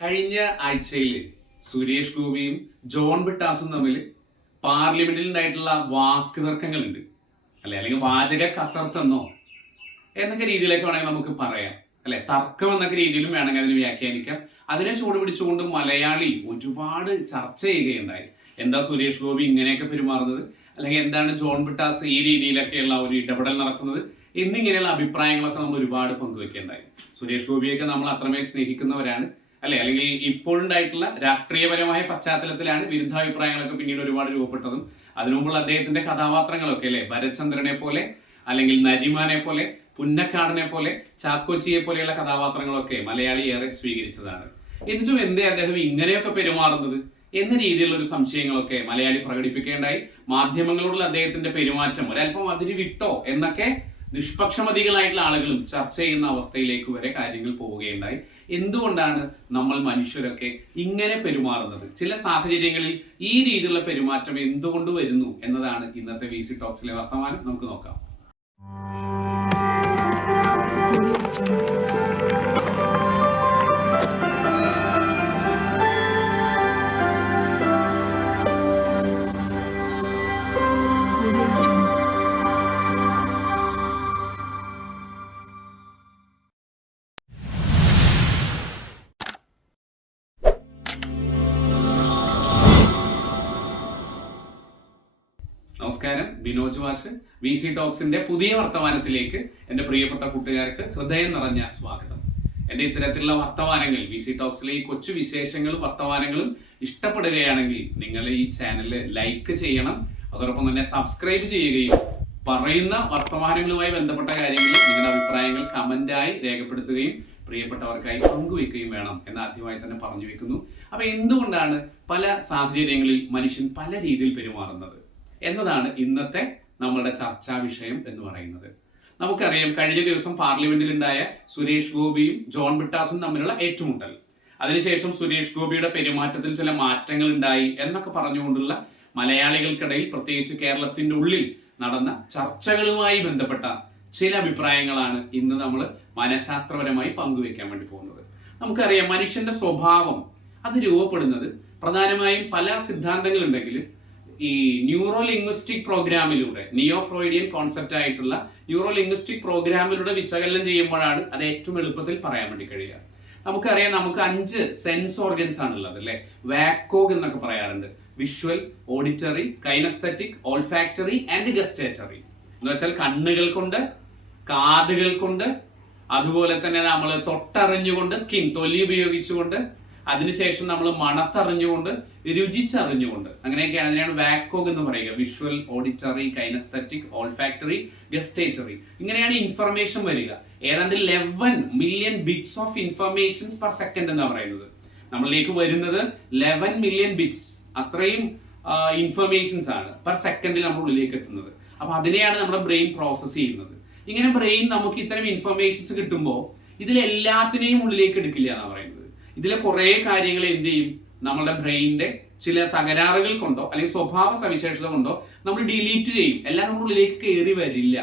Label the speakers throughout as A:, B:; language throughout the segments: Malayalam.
A: കഴിഞ്ഞ ആഴ്ചയിൽ സുരേഷ് ഗോപിയും ജോൺ ബിട്ടാസും തമ്മിൽ പാർലമെന്റിൽ ഉണ്ടായിട്ടുള്ള വാക്ക് തർക്കങ്ങളുണ്ട് അല്ലെ? അല്ലെങ്കിൽ വാചക കസർത്തെന്നോ എന്നൊക്കെ രീതിയിലൊക്കെ വേണമെങ്കിൽ നമുക്ക് പറയാം. അല്ലെ? തർക്കം എന്നൊക്കെ രീതിയിലും വേണമെങ്കിൽ അതിന് വ്യാഖ്യാനിക്കാം. അതിനെ ചൂട് പിടിച്ചുകൊണ്ട് മലയാളി ഒരുപാട് ചർച്ച ചെയ്യുകയുണ്ടായി. എന്താ സുരേഷ് ഗോപി ഇങ്ങനെയൊക്കെ പെരുമാറുന്നത്? അല്ലെങ്കിൽ എന്താണ് ജോൺ ബിട്ടാസ് ഈ രീതിയിലൊക്കെയുള്ള ഒരു ഇടപെടൽ നടത്തുന്നത്? എന്നിങ്ങനെയുള്ള അഭിപ്രായങ്ങളൊക്കെ നമ്മൾ ഒരുപാട് പങ്കുവെക്കേണ്ടായി. സുരേഷ് ഗോപിയൊക്കെ നമ്മൾ അത്രമേൽ സ്നേഹിക്കുന്നവരാണ്. അല്ലെ? അല്ലെങ്കിൽ ഇപ്പോഴുണ്ടായിട്ടുള്ള രാഷ്ട്രീയപരമായ പശ്ചാത്തലത്തിലാണ് വിരുദ്ധാഭിപ്രായങ്ങളൊക്കെ പിന്നീട് ഒരുപാട് രൂപപ്പെട്ടതും. അതിനുമുമ്പുള്ള അദ്ദേഹത്തിന്റെ കഥാപാത്രങ്ങളൊക്കെ അല്ലെ? ഭരചന്ദ്രനെ പോലെ അല്ലെങ്കിൽ നരിമാനെ പോലെ പുന്നക്കാടനെ പോലെ ചാക്കോച്ചിയെ പോലെയുള്ള കഥാപാത്രങ്ങളൊക്കെ മലയാളി ഏറെ സ്വീകരിച്ചതാണ്. എന്നിട്ടും എന്തേ അദ്ദേഹം ഇങ്ങനെയൊക്കെ പെരുമാറുന്നത് എന്ന രീതിയിലുള്ള ഒരു സംശയങ്ങളൊക്കെ മലയാളി പ്രകടിപ്പിക്കേണ്ടായി. മാധ്യമങ്ങളോടുള്ള അദ്ദേഹത്തിന്റെ പെരുമാറ്റം ഒരല്പം അതിന് വിട്ടോ എന്നൊക്കെ നിഷ്പക്ഷമതികളായിട്ടുള്ള ആളുകളും ചർച്ച ചെയ്യുന്ന അവസ്ഥയിലേക്ക് വരെ കാര്യങ്ങൾ പോവുകയുണ്ടായി. എന്തുകൊണ്ടാണ് നമ്മൾ മനുഷ്യരൊക്കെ ഇങ്ങനെ പെരുമാറുന്നത്? ചില സാഹചര്യങ്ങളിൽ ഈ രീതിയിലുള്ള പെരുമാറ്റം എന്തുകൊണ്ട് വരുന്നു എന്നതാണ് ഇന്നത്തെ വി സി ടോക്സിലെ വർത്തമാനം. നമുക്ക് നോക്കാം. ബിനോജ് വാസ് വി സി ടോക്സിന്റെ പുതിയ വർത്തമാനത്തിലേക്ക് എന്റെ പ്രിയപ്പെട്ട കൂട്ടുകാർക്ക് ഹൃദയം നിറഞ്ഞ സ്വാഗതം. എന്റെ ഇത്തരത്തിലുള്ള വർത്തമാനങ്ങൾ വി സി ടോക്സിലെ ഈ കൊച്ചു വിശേഷങ്ങളും വർത്തമാനങ്ങളും ഇഷ്ടപ്പെടുകയാണെങ്കിൽ നിങ്ങൾ ഈ ചാനൽ ലൈക്ക് ചെയ്യണം. അതോടൊപ്പം തന്നെ സബ്സ്ക്രൈബ് ചെയ്യുകയും പറയുന്ന വർത്തമാനങ്ങളുമായി ബന്ധപ്പെട്ട കാര്യങ്ങളിൽ നിങ്ങളുടെ അഭിപ്രായങ്ങൾ കമന്റായി രേഖപ്പെടുത്തുകയും പ്രിയപ്പെട്ടവർക്കായി പങ്കുവെക്കുകയും വേണം എന്ന് ആദ്യമായി തന്നെ പറഞ്ഞു വെക്കുന്നു. അപ്പൊ എന്തുകൊണ്ടാണ് പല സാഹചര്യങ്ങളിൽ മനുഷ്യൻ പല രീതിയിൽ പെരുമാറുന്നത്? എന്നതാണ് ഇന്നത്തെ നമ്മളുടെ ചർച്ചാ വിഷയം എന്ന് പറയുന്നത്. നമുക്കറിയാം കഴിഞ്ഞ ദിവസം പാർലമെന്റിലുണ്ടായ സുരേഷ് ഗോപിയും ജോൺ ബിട്ടാസും തമ്മിലുള്ള ഏറ്റുമുട്ടൽ. അതിനുശേഷം സുരേഷ് ഗോപിയുടെ പെരുമാറ്റത്തിൽ ചില മാറ്റങ്ങൾ ഉണ്ടായി എന്നൊക്കെ പറഞ്ഞുകൊണ്ടുള്ള മലയാളികൾക്കിടയിൽ പ്രത്യേകിച്ച് കേരളത്തിന്റെ ഉള്ളിൽ നടന്ന ചർച്ചകളുമായി ബന്ധപ്പെട്ട ചില അഭിപ്രായങ്ങളാണ് ഇന്ന് നമ്മൾ മനഃശാസ്ത്രപരമായി പങ്കുവെക്കാൻ വേണ്ടി പോകുന്നത്. നമുക്കറിയാം മനുഷ്യന്റെ സ്വഭാവം അത് രൂപപ്പെടുന്നത് പ്രധാനമായും പല സിദ്ധാന്തങ്ങളുണ്ടെങ്കിലും ഈ ന്യൂറോ ലിംഗ്വിസ്റ്റിക് പ്രോഗ്രാമിലൂടെ നിയോ ഫ്രോയിഡിയൻ കോൺസെപ്റ്റ് ആയിട്ടുള്ള ന്യൂറോ ലിംഗ്വിസ്റ്റിക് പ്രോഗ്രാമിലൂടെ വിശകലനം ചെയ്യുമ്പോഴാണ് അത് ഏറ്റവും എളുപ്പത്തിൽ പറയാൻ വേണ്ടി കഴിയുക. നമുക്കറിയാം നമുക്ക് അഞ്ച് സെൻസ് ഓർഗൻസ് ആണുള്ളത് അല്ലെ? വാക്കോഗ് എന്നൊക്കെ പറയാറുണ്ട്. Visual auditory kinesthetic olfactory and gustatory എന്ന് വെച്ചാൽ കണ്ണുകൾ കൊണ്ട് കാതുകൾ കൊണ്ട് അതുപോലെ തന്നെ നമ്മൾ തൊട്ടറിഞ്ഞുകൊണ്ട് സ്കിൻ തൊലി ഉപയോഗിച്ചുകൊണ്ട് അതിനുശേഷം നമ്മൾ മണത്തറിഞ്ഞുകൊണ്ട് രുചിച്ചറിഞ്ഞുകൊണ്ട് അങ്ങനെയൊക്കെയാണ് അതിനാണ് വാക്കോഗ് എന്ന് പറയുക. Visual auditory kinesthetic olfactory gustatory ഇങ്ങനെയാണ് ഇൻഫർമേഷൻ വരിക. ഏതാണ്ട് eleven million bits of informations per second എന്ന് പറയുന്നത്. നമ്മളിലേക്ക് വരുന്നത് ലെവൻ മില്യൺ ബിറ്റ്സ് അത്രയും ഇൻഫർമേഷൻസ് ആണ് പെർ സെക്കൻഡിൽ നമ്മുടെ ഉള്ളിലേക്ക് എത്തുന്നത്. അപ്പൊ അതിനെയാണ് നമ്മുടെ ബ്രെയിൻ പ്രോസസ്സ് ചെയ്യുന്നത്. ഇങ്ങനെ ബ്രെയിൻ നമുക്ക് ഇത്തരം ഇൻഫർമേഷൻസ് കിട്ടുമ്പോൾ ഇതിലെല്ലാത്തിനെയും ഉള്ളിലേക്ക് എടുക്കില്ല എന്നാണ് പറയുന്നത്. ഇതിലെ കുറേ കാര്യങ്ങൾ എന്ത് ചെയ്യും? നമ്മുടെ ബ്രെയിനിന്റെ ചില തകരാറുകൾ കൊണ്ടോ അല്ലെങ്കിൽ സ്വഭാവ സവിശേഷത കൊണ്ടോ നമ്മൾ ഡിലീറ്റ് ചെയ്യും. എല്ലാം നമ്മുടെ ഉള്ളിലേക്ക് കയറി വരില്ല.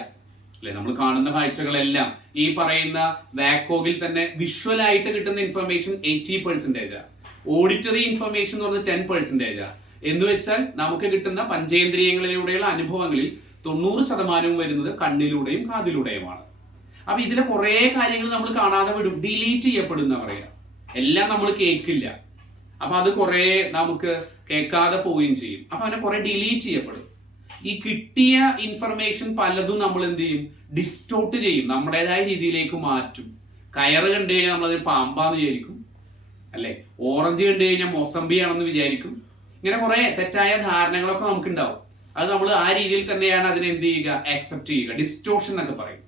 A: അല്ലെ? നമ്മൾ കാണുന്ന കാഴ്ചകളെല്ലാം ഈ പറയുന്ന വാക്കോഗിൽ തന്നെ വിഷ്വൽ ആയിട്ട് കിട്ടുന്ന information eighty percentage auditory information എന്ന് പറഞ്ഞാൽ ടെൻ പെർസെന്റേജ് എന്ന് വെച്ചാൽ നമുക്ക് കിട്ടുന്ന പഞ്ചേന്ദ്രിയങ്ങളിലൂടെയുള്ള അനുഭവങ്ങളിൽ തൊണ്ണൂറ് ശതമാനവും വരുന്നത് കണ്ണിലൂടെയും കാതിലൂടെയുമാണ്. അപ്പൊ ഇതിലെ കുറേ കാര്യങ്ങൾ നമ്മൾ കാണാതെ വിടും. ഡിലീറ്റ് ചെയ്യപ്പെടുന്ന പറയാം എല്ലാം നമ്മൾ കേൾക്കില്ല അപ്പൊ അത് കുറെ നമുക്ക് കേൾക്കാതെ പോവുകയും ചെയ്യും. അപ്പൊ അതിനെ കുറെ ഡിലീറ്റ് ചെയ്യപ്പെടും. ഈ കിട്ടിയ ഇൻഫർമേഷൻ പലതും നമ്മൾ എന്ത് ചെയ്യും? ഡിസ്റ്റോട്ട് ചെയ്യും. നമ്മുടേതായ രീതിയിലേക്ക് മാറ്റും. കയറ് കണ്ടു കഴിഞ്ഞാൽ നമ്മളത് പാമ്പാന്ന് വിചാരിക്കും. അല്ലെ? ഓറഞ്ച് കണ്ടു കഴിഞ്ഞാൽ മൊസംബിയാണെന്ന് വിചാരിക്കും. ഇങ്ങനെ കുറെ തെറ്റായ ധാരണകളൊക്കെ നമുക്ക് ഉണ്ടാവും അത് നമ്മൾ ആ രീതിയിൽ തന്നെയാണ് അതിനെ എന്ത് ചെയ്യുക? ആക്സെപ്റ്റ് ചെയ്യുക. ഡിസ്റ്റോഷൻ എന്നൊക്കെ പറയും.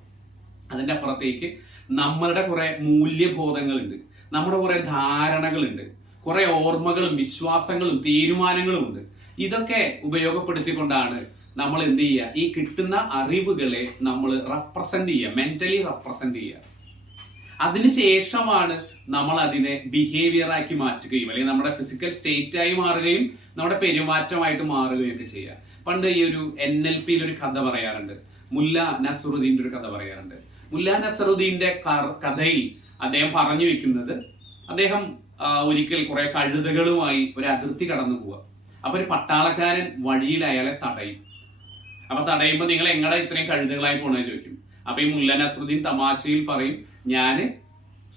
A: അതിന്റെ അപ്പുറത്തേക്ക് നമ്മളുടെ കുറെ മൂല്യബോധങ്ങളുണ്ട്. നമ്മുടെ കുറെ ധാരണകളുണ്ട്. കുറെ ഓർമ്മകളും വിശ്വാസങ്ങളും തീരുമാനങ്ങളും ഉണ്ട്. ഇതൊക്കെ ഉപയോഗപ്പെടുത്തിക്കൊണ്ടാണ് നമ്മൾ എന്ത് ചെയ്യുക? ഈ കിട്ടുന്ന അറിവുകളെ നമ്മൾ റെപ്രസെന്റ് ചെയ്യുക മെന്റലി റെപ്രസെന്റ് ചെയ്യുക. അതിനുശേഷമാണ് നമ്മൾ അതിനെ ബിഹേവിയർ ആക്കി മാറ്റുകയും അല്ലെങ്കിൽ നമ്മുടെ ഫിസിക്കൽ സ്റ്റേറ്റ് ആയി മാറുകയും നമ്മുടെ പെരുമാറ്റമായിട്ട് മാറുകയും ഒക്കെ ചെയ്യുക. പണ്ട് ഈ ഒരു എൻ എൽ പിയിൽ ഒരു കഥ പറയാറുണ്ട്. മുല്ല നസറുദ്ദീന്റെ ഒരു കഥ പറയാറുണ്ട്. മുല്ല നസറുദ്ദീന്റെ കഥയിൽ അദ്ദേഹം പറഞ്ഞു വെക്കുന്നത് അദ്ദേഹം ഒരിക്കൽ കുറെ കഴുതകളുമായി ഒരു അതിർത്തി കടന്നു പോവുക. അപ്പൊ ഒരു പട്ടാളക്കാരൻ വഴിയിൽ അയാളെ തടയും. അപ്പൊ തടയുമ്പോൾ നിങ്ങൾ എങ്ങടെ ഇത്രയും കഴുതകളായി പോണെന്ന് ചോദിക്കും. അപ്പൊ ഈ മുല്ല നസ്രുദ്ദീൻ തമാശയിൽ പറയും ഞാൻ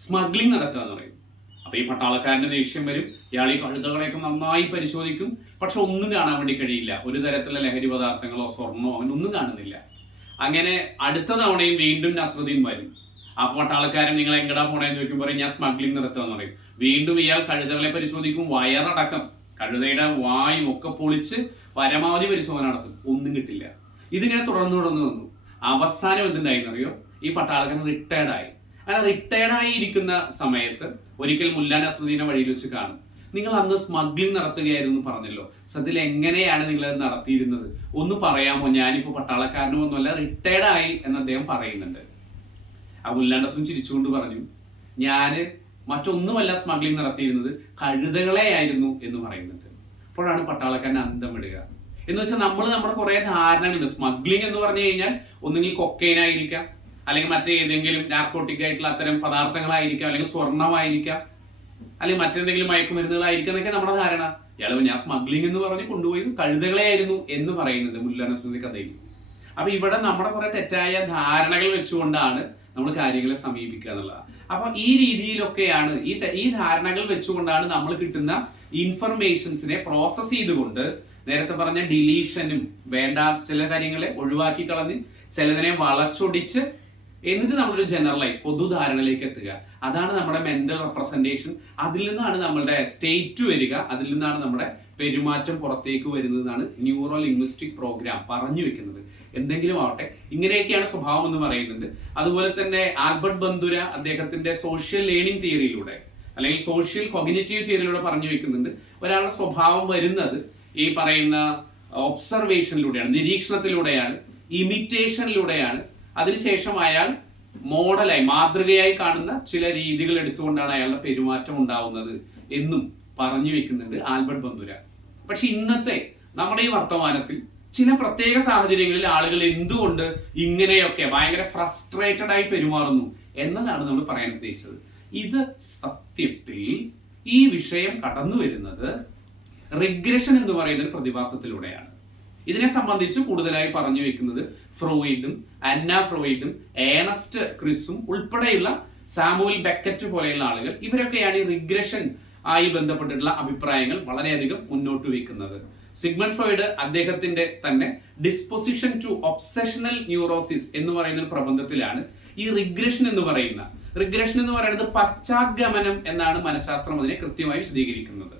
A: സ്മഗ്ലിംഗ് നടത്തുക പറയും. അപ്പൊ ഈ പട്ടാളക്കാരന്റെ ദേഷ്യം വരും. ഇയാൾ ഈ കഴുതകളെയൊക്കെ നന്നായി പരിശോധിക്കും. പക്ഷെ ഒന്നും കാണാൻ വേണ്ടി കഴിയില്ല. ഒരു തരത്തിലുള്ള ലഹരി പദാർത്ഥങ്ങളോ സ്വർണമോ അങ്ങനെ ഒന്നും കാണുന്നില്ല. അങ്ങനെ അടുത്ത തവണയും വീണ്ടും നസ്രുദ്ദീൻ വരും. ആ പട്ടാളക്കാരൻ നിങ്ങൾ എങ്ങടാ പോണേന്ന് ചോദിക്കുമ്പോൾ ഞാൻ സ്മഗ്ലിംഗ് നടത്തുകയെന്ന് പറയും. വീണ്ടും ഇയാൾ കഴുതകളെ പരിശോധിക്കും വയറടക്കം കഴുതയുടെ വായും ഒക്കെ പൊളിച്ച് പരമാവധി പരിശോധന നടത്തും. ഒന്നും കിട്ടില്ല. ഇതിങ്ങനെ തുടർന്ന് തുടർന്ന് വന്നു. അവസാനം എന്തുണ്ടായിന്നറിയോ? ഈ പട്ടാളക്കാരൻ റിട്ടയർഡായി അങ്ങനെ റിട്ടയർഡായി ഇരിക്കുന്ന സമയത്ത് ഒരിക്കൽ മുല്ല നസ്രുദ്ദീനെ വഴിയിൽ വെച്ച് കാണും. നിങ്ങൾ അന്ന് സ്മഗ്ലിംഗ് നടത്തുകയായിരുന്നു പറഞ്ഞല്ലോ. സത്യത്തിൽ എങ്ങനെയാണ് നിങ്ങൾ നടത്തിയിരുന്നത്? ഒന്ന് പറയാമോ? ഞാനിപ്പോ പട്ടാളക്കാരനും ഒന്നുമല്ല റിട്ടയർഡായി എന്ന് അദ്ദേഹം പറയുന്നുണ്ട്. ആ മുല്ലാണ്ടസും ചിരിച്ചുകൊണ്ട് പറഞ്ഞു ഞാൻ മറ്റൊന്നുമല്ല സ്മഗ്ലിംഗ് നടത്തിയിരുന്നത് കഴുതകളെയായിരുന്നു എന്ന് പറയുന്നുണ്ട്. അപ്പോഴാണ് പട്ടാളക്കാരൻ അന്തം വിടുക. എന്ന് വെച്ചാൽ നമ്മൾ നമ്മുടെ കുറെ ധാരണകളുണ്ട്. സ്മഗ്ലിംഗ് എന്ന് പറഞ്ഞു കഴിഞ്ഞാൽ ഒന്നുകിൽ കൊക്കൈനായിരിക്കാം അല്ലെങ്കിൽ മറ്റേതെങ്കിലും നാർക്കോട്ടിക് ആയിട്ടുള്ള അത്തരം പദാർത്ഥങ്ങളായിരിക്കാം അല്ലെങ്കിൽ സ്വർണമായിരിക്കാം അല്ലെങ്കിൽ മറ്റെന്തെങ്കിലും മയക്കുമരുന്നുകളായിരിക്കും എന്നൊക്കെ നമ്മുടെ ധാരണ. ഇയാൾ ഞാൻ സ്മഗ്ലിംഗ് എന്ന് പറഞ്ഞ് കൊണ്ടുപോയി കഴുതകളെയായിരുന്നു എന്ന് പറയുന്നത് മുല്ലനസുന്ദി കഥയിൽ. അപ്പൊ ഇവിടെ നമ്മുടെ കുറെ തെറ്റായ ധാരണകൾ വെച്ചുകൊണ്ടാണ് നമ്മൾ കാര്യങ്ങളെ സമീപിക്കുക എന്നുള്ളത്. അപ്പൊ ഈ രീതിയിലൊക്കെയാണ് ഈ ഈ ധാരണകൾ വെച്ചുകൊണ്ടാണ് നമ്മൾ കിട്ടുന്ന ഇൻഫർമേഷൻസിനെ പ്രോസസ്സ് ചെയ്തുകൊണ്ട് നേരത്തെ പറഞ്ഞ ഡിലീഷനും വേണ്ട ചില കാര്യങ്ങളെ ഒഴിവാക്കി കളഞ്ഞ് ചിലതിനെ വളച്ചൊടിച്ച് എന്നിട്ട് നമ്മളൊരു ജനറലൈസ് പൊതുധാരണയിലേക്ക് എത്തുക. അതാണ് നമ്മുടെ മെന്റൽ റെപ്രസെന്റേഷൻ അതിൽ നിന്നാണ് നമ്മുടെ സ്റ്റേറ്റ് വരിക. അതിൽ നിന്നാണ് നമ്മുടെ പെരുമാറ്റം പുറത്തേക്ക് വരുന്നതാണ് ന്യൂറോ ലിംഗ്വിസ്റ്റിക് പ്രോഗ്രാം പറഞ്ഞു വെക്കുന്നത്. എന്തെങ്കിലും ആവട്ടെ. ഇങ്ങനെയൊക്കെയാണ് സ്വഭാവം എന്ന് പറയുന്നത്. അതുപോലെ തന്നെ ആൽബർട്ട് ബന്ദുര അദ്ദേഹത്തിന്റെ സോഷ്യൽ ലേണിംഗ് തിയറിയിലൂടെ അല്ലെങ്കിൽ സോഷ്യൽ കൊഗ്നേറ്റീവ് തിയറിയിലൂടെ പറഞ്ഞു വെക്കുന്നുണ്ട്. ഒരാളുടെ സ്വഭാവം വരുന്നത് ഈ പറയുന്ന ഒബ്സർവേഷനിലൂടെയാണ് നിരീക്ഷണത്തിലൂടെയാണ് ഇമിറ്റേഷനിലൂടെയാണ് അതിനുശേഷം അയാൾ മോഡലായി മാതൃകയായി കാണുന്ന ചില രീതികൾ എടുത്തുകൊണ്ടാണ് അയാളുടെ പെരുമാറ്റം ഉണ്ടാവുന്നത് എന്നും പറഞ്ഞു വെക്കുന്നുണ്ട് ആൽബർട്ട് ബന്ദുര. പക്ഷെ ഇന്നത്തെ നമ്മുടെ ഈ വർത്തമാനത്തിൽ ചില പ്രത്യേക സാഹചര്യങ്ങളിൽ ആളുകൾ എന്തുകൊണ്ട് ഇങ്ങനെയൊക്കെ ഭയങ്കര ഫ്രസ്ട്രേറ്റഡ് ആയി പെരുമാറുന്നു എന്നതാണ് നമ്മൾ പറയാൻ ഉദ്ദേശിച്ചത്. ഇത് സത്യത്തിൽ ഈ വിഷയം കടന്നു വരുന്നത് റിഗ്രഷൻ എന്ന് പറയുന്ന പ്രതിഭാസത്തിലൂടെയാണ്. ഇതിനെ സംബന്ധിച്ച് കൂടുതലായി പറഞ്ഞു വെക്കുന്നത് ഫ്രോയിഡും അന്ന ഫ്രോയിഡും ഏണസ്റ്റ് ക്രിസും ഉൾപ്പെടെയുള്ള സാമുവൽ ബെക്കറ്റ് പോലെയുള്ള ആളുകൾ ഇവരൊക്കെയാണ് ഈ റിഗ്രഷൻ ആയി ബന്ധപ്പെട്ടിട്ടുള്ള അഭിപ്രായങ്ങൾ വളരെയധികം മുന്നോട്ട് വെക്കുന്നത് സിഗ്മണ്ട് ഫ്രോയിഡ് അദ്ദേഹത്തിന്റെ തന്നെ ഡിസ്പൊസിഷൻ ടു ഒബ്സെഷണൽ ന്യൂറോസിസ് എന്ന് പറയുന്ന ഒരു പ്രബന്ധത്തിലാണ് ഈ റിഗ്രഷൻ എന്ന് പറയുന്ന. റിഗ്രഷൻ എന്ന് പറയുന്നത് പശ്ചാത്തമനം എന്നാണ് മനഃശാസ്ത്രം അതിനെ കൃത്യമായി വിശദീകരിക്കുന്നത്.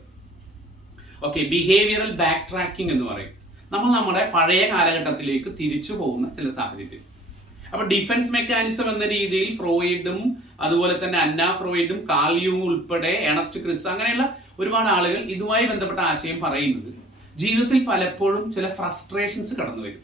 A: ഓക്കെ ബിഹേവിയറൽ ബാക്ക് ട്രാക്കിംഗ് എന്ന് പറയും. നമ്മൾ നമ്മുടെ പഴയ കാലഘട്ടത്തിലേക്ക് തിരിച്ചു പോകുന്ന ചില സാഹചര്യം. അപ്പൊ ഡിഫൻസ് മെക്കാനിസം എന്ന രീതിയിൽ ഫ്രോയിഡും അതുപോലെ തന്നെ അന്ന ഫ്രോയിഡും കാൽയും ഉൾപ്പെടെ എണസ്റ്റ് ക്രിസ് അങ്ങനെയുള്ള ഒരുപാട് ആളുകൾ ഇതുമായി ബന്ധപ്പെട്ട ആശയം പറയുന്നത്. ജീവിതത്തിൽ പലപ്പോഴും ചില ഫ്രസ്ട്രേഷൻസ് കടന്നു വരും.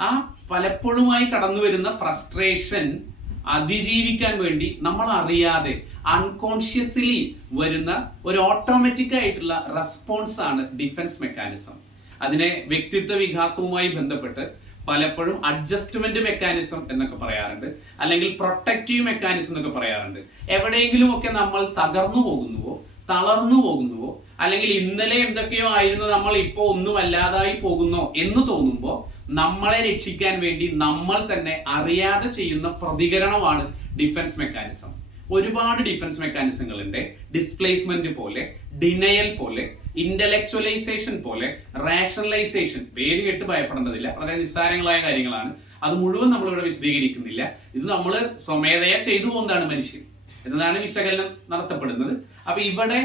A: ആ പലപ്പോഴുമായി കടന്നു വരുന്ന ഫ്രസ്ട്രേഷൻ അതിജീവിക്കാൻ വേണ്ടി നമ്മൾ അറിയാതെ അൺകോൺഷ്യസ്ലി വരുന്ന ഒരു ഓട്ടോമാറ്റിക് ആയിട്ടുള്ള റെസ്പോൺസ് ആണ് ഡിഫൻസ് മെക്കാനിസം അതിനെ വ്യക്തിത്വ വികാസവുമായി ബന്ധപ്പെട്ട് പലപ്പോഴും അഡ്ജസ്റ്റ്മെന്റ് മെക്കാനിസം എന്നൊക്കെ പറയാറുണ്ട്. അല്ലെങ്കിൽ പ്രൊട്ടക്റ്റീവ് മെക്കാനിസം എന്നൊക്കെ പറയാറുണ്ട്. എവിടെയെങ്കിലും ഒക്കെ നമ്മൾ തകർന്നു പോകുന്നുവോ തളർന്നു പോകുന്നുവോ അല്ലെങ്കിൽ ഇന്നലെ എന്തൊക്കെയോ ആയിരുന്നു നമ്മൾ ഇപ്പോ ഒന്നും അല്ലാതായി പോകുന്നോ എന്ന് തോന്നുമ്പോൾ നമ്മളെ രക്ഷിക്കാൻ വേണ്ടി നമ്മൾ തന്നെ അറിയാതെ ചെയ്യുന്ന പ്രതികരണമാണ് ഡിഫൻസ് മെക്കാനിസം ഒരുപാട് ഡിഫൻസ് മെക്കാനിസങ്ങളുണ്ട് ഡിസ്പ്ലേസ്മെന്റ് പോലെ ഡിനയൽ പോലെ ഇന്റലക്ച്വലൈസേഷൻ പോലെ റാഷണലൈസേഷൻ പേര് കേട്ട് ഭയപ്പെടേണ്ടതില്ല. വളരെ നിസ്സാരങ്ങളായ കാര്യങ്ങളാണ്. അത് മുഴുവൻ നമ്മളിവിടെ വിശദീകരിക്കുന്നില്ല. ഇത് നമ്മൾ സ്വമേധയാ ചെയ്തു പോകുന്നതാണ് മനുഷ്യൻ. എന്നതാണ് വിശകലനം നടത്തപ്പെടുന്നത്. അപ്പൊ ഇവിടെ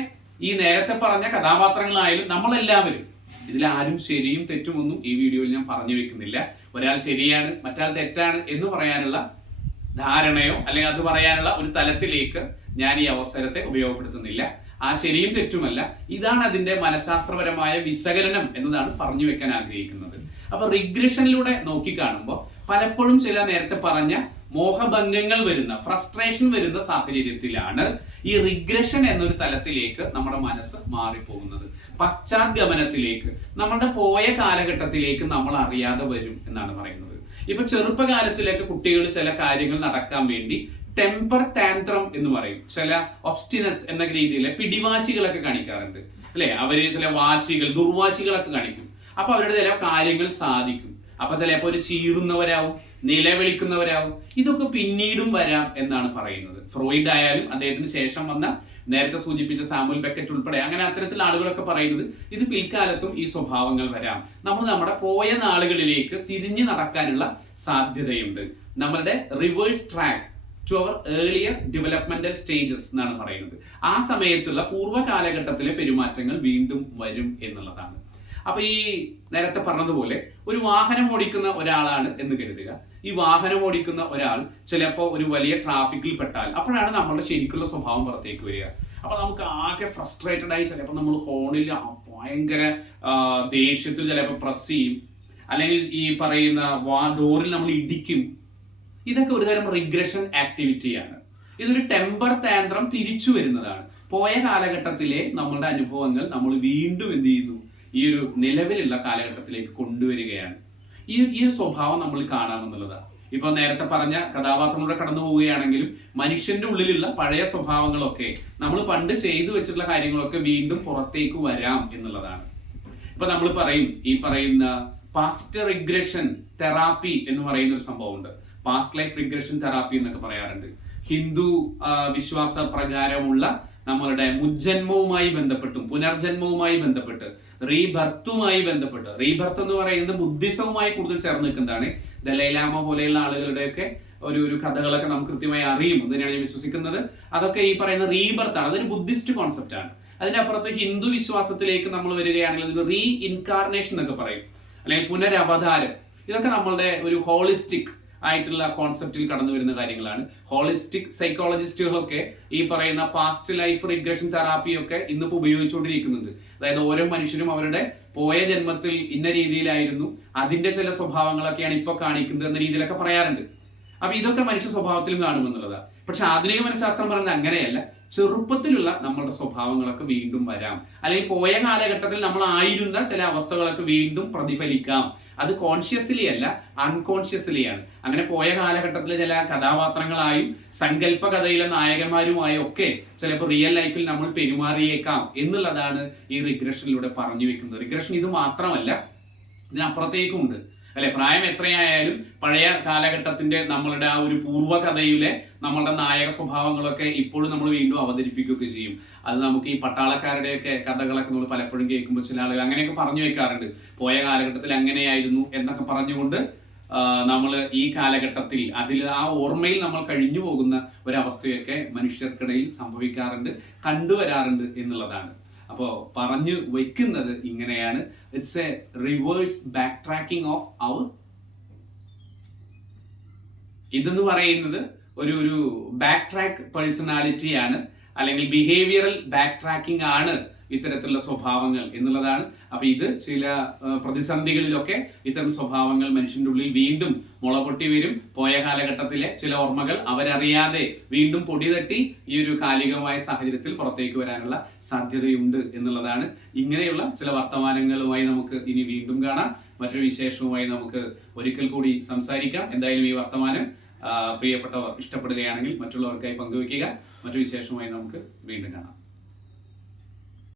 A: ഈ നേരത്തെ പറഞ്ഞ കഥാപാത്രങ്ങളായാലും നമ്മളെല്ലാവരും ഇതിൽ ആരും ശരിയും തെറ്റുമൊന്നും ഈ വീഡിയോയിൽ ഞാൻ പറഞ്ഞു വെക്കുന്നില്ല. ഒരാൾ ശരിയാണ് മറ്റാൾ തെറ്റാണ് എന്ന് പറയാനുള്ള ധാരണയോ അല്ലെങ്കിൽ അത് പറയാനുള്ള ഒരു തലത്തിലേക്ക് ഞാൻ ഈ അവസരത്തെ ഉപയോഗപ്പെടുത്തുന്നില്ല. ആ ശരിയും തെറ്റുമല്ല. ഇതാണ് അതിന്റെ മനഃശാസ്ത്രപരമായ വിശകലനം എന്നതാണ് പറഞ്ഞു വെക്കാൻ ആഗ്രഹിക്കുന്നത്. അപ്പൊ റിഗ്രഷനിലൂടെ നോക്കിക്കാണുമ്പോൾ പലപ്പോഴും ചില നേരത്തെ പറഞ്ഞ മോഹഭംഗങ്ങൾ വരുന്ന ഫ്രസ്ട്രേഷൻ വരുന്ന സാഹചര്യത്തിലാണ് ഈ റിഗ്രഷൻ എന്നൊരു തലത്തിലേക്ക് നമ്മുടെ മനസ്സ് മാറിപ്പോകുന്നത്. പശ്ചാത്ഗമനത്തിലേക്ക് നമ്മുടെ പോയ കാലഘട്ടത്തിലേക്ക് നമ്മൾ അറിയാതെ വരും എന്നാണ് പറയുന്നത്. ഇപ്പൊ ചെറുപ്പകാലത്തിലേക്ക് കുട്ടികൾ ചില കാര്യങ്ങൾ നടക്കാൻ വേണ്ടി ടെമ്പർ ടാൻത്രം എന്ന് പറയും. ചില ഒബ്സ്റ്റിനസ് എന്ന രീതിയിൽ പിടിവാശികളൊക്കെ കാണിക്കാറുണ്ട്. അല്ലെ? അവർ ചില വാശികൾ ദുർവാശികളൊക്കെ കാണിക്കും. അപ്പൊ അവരുടെ ചില കാര്യങ്ങൾ സാധിക്കും. അപ്പൊ ചിലപ്പോൾ ഒരു ചീറുന്നവരാവും. നിലവിളിക്കുന്നവരാവും. ഇതൊക്കെ പിന്നീടും വരാം എന്നാണ് പറയുന്നത്. ഫ്രോയിഡ് ആയാലും അദ്ദേഹത്തിന് ശേഷം വന്ന നേരത്തെ സൂചിപ്പിച്ച സാമുൽ ബെക്കറ്റ് ഉൾപ്പെടെ അങ്ങനെ അത്തരത്തിൽ ആളുകളൊക്കെ പറയുന്നത് ഇത് പിൽക്കാലത്തും ഈ സ്വഭാവങ്ങൾ വരാം. നമ്മൾ നമ്മുടെ പോയ നാളുകളിലേക്ക് തിരിഞ്ഞു നടക്കാനുള്ള സാധ്യതയുണ്ട്. നമ്മളുടെ reverse track to our earlier developmental stages എന്നാണ് പറയുന്നത്. ആ സമയത്തുള്ള പൂർവ കാലഘട്ടത്തിലെ പെരുമാറ്റങ്ങൾ വീണ്ടും വരും എന്നുള്ളതാണ്. അപ്പൊ ഈ നേരത്തെ പറഞ്ഞതുപോലെ ഒരു വാഹനം ഓടിക്കുന്ന ഒരാളാണ് എന്ന് കരുതുക. ഈ വാഹനം ഓടിക്കുന്ന ഒരാൾ ചിലപ്പോൾ ഒരു വലിയ ട്രാഫിക്കിൽ പെട്ടാൽ അപ്പോഴാണ് നമ്മളുടെ ശരിക്കുള്ള സ്വഭാവം പുറത്തേക്ക് വരിക. അപ്പൊ നമുക്ക് ആകെ ഫ്രസ്ട്രേറ്റഡ് ആയി ചിലപ്പോൾ നമ്മൾ ഫോണിൽ ഭയങ്കര ദേഷ്യത്തിൽ ചിലപ്പോൾ പ്രസ് ചെയ്യും. അല്ലെങ്കിൽ ഈ പറയുന്ന വാ ഡോറിൽ നമ്മൾ ഇടിക്കും. ഇതൊക്കെ ഒരുതരം റിഗ്രഷൻ ആക്ടിവിറ്റിയാണ് ഇതൊരു ടെമ്പർ താന്ത്രം തിരിച്ചു വരുന്നതാണ്. പോയ കാലഘട്ടത്തിലെ നമ്മളുടെ അനുഭവങ്ങൾ നമ്മൾ വീണ്ടും എന്ത് ചെയ്യുന്നു? ഈ ഒരു നിലവിലുള്ള കാലഘട്ടത്തിലേക്ക് കൊണ്ടുവരികയാണ്. ഈ ഈ സ്വഭാവം നമ്മൾ കാണാമെന്നുള്ളതാണ് ഇപ്പൊ നേരത്തെ പറഞ്ഞ കഥാപാത്രങ്ങളുടെ കടന്നു പോവുകയാണെങ്കിലും മനുഷ്യന്റെ ഉള്ളിലുള്ള പഴയ സ്വഭാവങ്ങളൊക്കെ നമ്മൾ പണ്ട് ചെയ്തു വെച്ചിട്ടുള്ള കാര്യങ്ങളൊക്കെ വീണ്ടും പുറത്തേക്ക് വരാം എന്നുള്ളതാണ്. ഇപ്പൊ നമ്മൾ പറയും ഈ പറയുന്ന പാസ്റ്റ് റിഗ്രഷൻ തെറാപ്പി എന്ന് പറയുന്ന ഒരു സംഭവമുണ്ട്. പാസ്റ്റ് ലൈഫ് റിഗ്രഷൻ തെറാപ്പി എന്നൊക്കെ പറയാറുണ്ട്. ഹിന്ദു വിശ്വാസ പ്രകാരമുള്ള നമ്മളുടെ മുജ്ജന്മവുമായി ബന്ധപ്പെട്ടും പുനർജന്മവുമായി ബന്ധപ്പെട്ട് റീബർത്തുമായി ബന്ധപ്പെട്ട്. റീബർത്ത് എന്ന് പറയുന്നത് ബുദ്ധിസവുമായി കൂടുതൽ ചേർന്ന് നിൽക്കുന്നതാണ്. ദലൈലാമ പോലെയുള്ള ആളുകളുടെയൊക്കെ ഒരു ഒരു കഥകളൊക്കെ നമുക്ക് കൃത്യമായി അറിയും. തന്നെയാണ് ഞാൻ വിശ്വസിക്കുന്നത്. അതൊക്കെ ഈ പറയുന്ന റീബർത്ത് ആണ് അതൊരു ബുദ്ധിസ്റ്റ് കോൺസെപ്റ്റ് ആണ് അതിനപ്പുറത്ത് ഹിന്ദു വിശ്വാസത്തിലേക്ക് നമ്മൾ വരികയാണെങ്കിൽ അതിന് റീ ഇൻകാർണേഷൻ എന്നൊക്കെ പറയും. അല്ലെങ്കിൽ പുനരവതാരം. ഇതൊക്കെ നമ്മളുടെ ഒരു ഹോളിസ്റ്റിക് ആയിട്ടുള്ള കോൺസെപ്റ്റിൽ കടന്നു വരുന്ന കാര്യങ്ങളാണ്. ഹോളിസ്റ്റിക് സൈക്കോളജിസ്റ്റുകളൊക്കെ ഈ പറയുന്ന പാസ്റ്റ് ലൈഫ് റിഗ്രഷൻ തെറാപ്പിയൊക്കെ ഇന്നിപ്പോൾ ഉപയോഗിച്ചുകൊണ്ടിരിക്കുന്നുണ്ട്. അതായത് ഓരോ മനുഷ്യരും അവരുടെ പോയ ജന്മത്തിൽ ഇന്ന രീതിയിലായിരുന്നു. അതിന്റെ ചില സ്വഭാവങ്ങളൊക്കെയാണ് ഇപ്പൊ കാണിക്കുന്നത് എന്ന രീതിയിലൊക്കെ പറയാറുണ്ട്. അപ്പൊ ഇതൊക്കെ മനുഷ്യ സ്വഭാവത്തിലും കാണുമെന്നുള്ളതാണ് പക്ഷെ ആധുനിക മനഃശാസ്ത്രം പറയുന്നത് അങ്ങനെയല്ല. ചെറുപ്പത്തിലുള്ള നമ്മളുടെ സ്വഭാവങ്ങളൊക്കെ വീണ്ടും വരാം. അല്ലെങ്കിൽ പോയ കാലഘട്ടത്തിൽ നമ്മൾ ആയിരുന്ന ചില അവസ്ഥകളൊക്കെ വീണ്ടും പ്രതിഫലിക്കാം. അത് കോൺഷ്യസ്ലി അല്ല അൺകോൺഷ്യസ്ലി ആണ്. അങ്ങനെ പോയ കാലഘട്ടത്തിൽ ചില കഥാപാത്രങ്ങളായും സങ്കല്പ കഥയിലെ നായകന്മാരുമായും ഒക്കെ ചിലപ്പോൾ റിയൽ ലൈഫിൽ നമ്മൾ പെരുമാറിയേക്കാം എന്നുള്ളതാണ് ഈ റിഗ്രഷനിലൂടെ പറഞ്ഞു വെക്കുന്നത്. റിഗ്രഷൻ ഇത് മാത്രമല്ല ഇതിനപ്പുറത്തേക്കും ഉണ്ട് അല്ലെ? പ്രായം എത്രയായാലും പഴയ കാലഘട്ടത്തിന്റെ നമ്മളുടെ ആ ഒരു പൂർവകഥയിലെ നമ്മളുടെ നായക സ്വഭാവങ്ങളൊക്കെ ഇപ്പോഴും നമ്മൾ വീണ്ടും അവതരിപ്പിക്കുകയൊക്കെ ചെയ്യും. അത് നമുക്ക് ഈ പട്ടാളക്കാരുടെയൊക്കെ കഥകളൊക്കെ നമ്മൾ പലപ്പോഴും കേൾക്കുമ്പോൾ ചില ആളുകൾ അങ്ങനെയൊക്കെ പറഞ്ഞു വെക്കാറുണ്ട്. പോയ കാലഘട്ടത്തിൽ അങ്ങനെയായിരുന്നു എന്നൊക്കെ പറഞ്ഞുകൊണ്ട് നമ്മൾ ഈ കാലഘട്ടത്തിൽ അതിൽ ആ ഓർമ്മയിൽ നമ്മൾ കഴിഞ്ഞു പോകുന്ന ഒരവസ്ഥയൊക്കെ മനുഷ്യർക്കിടയിൽ സംഭവിക്കാറുണ്ട് കണ്ടുവരാറുണ്ട് എന്നുള്ളതാണ്. അപ്പോൾ പറഞ്ഞു വെക്കുന്നത് ഇങ്ങനെയാണ്. It's a reverse back tracking of our ഇതെന്ന് പറയുന്നത് ഒരു ഒരു ബാക്ക് ട്രാക്ക് പേഴ്സണാലിറ്റിയാണ് അല്ലെങ്കിൽ ബിഹേവിയറൽ ബാക്ക് ട്രാക്കിംഗ് ആണ്. ഇത്തരത്തിലുള്ള സ്വഭാവങ്ങൾ എന്നുള്ളതാണ്. അപ്പൊ ഇത് ചില പ്രതിസന്ധികളിലൊക്കെ ഇത്തരം സ്വഭാവങ്ങൾ മനുഷ്യന്റെ ഉള്ളിൽ വീണ്ടും മുളപൊട്ടി വരും. പോയ കാലഘട്ടത്തിലെ ചില ഓർമ്മകൾ അവരറിയാതെ വീണ്ടും പൊടിതട്ടി ഈ ഒരു കാലികമായ സാഹചര്യത്തിൽ പുറത്തേക്ക് വരാനുള്ള സാധ്യതയുണ്ട് എന്നുള്ളതാണ്. ഇങ്ങനെയുള്ള ചില വർത്തമാനങ്ങളുമായി നമുക്ക് ഇനി വീണ്ടും കാണാം. മറ്റൊരു വിശേഷവുമായി നമുക്ക് ഒരിക്കൽ കൂടി സംസാരിക്കാം. എന്തായാലും ഈ വർത്തമാനം പ്രിയപ്പെട്ടവർ ഇഷ്ടപ്പെടുകയാണെങ്കിൽ മറ്റുള്ളവർക്കായി പങ്കുവയ്ക്കുക. മറ്റു വിശേഷവുമായി നമുക്ക് വീണ്ടും കാണാം.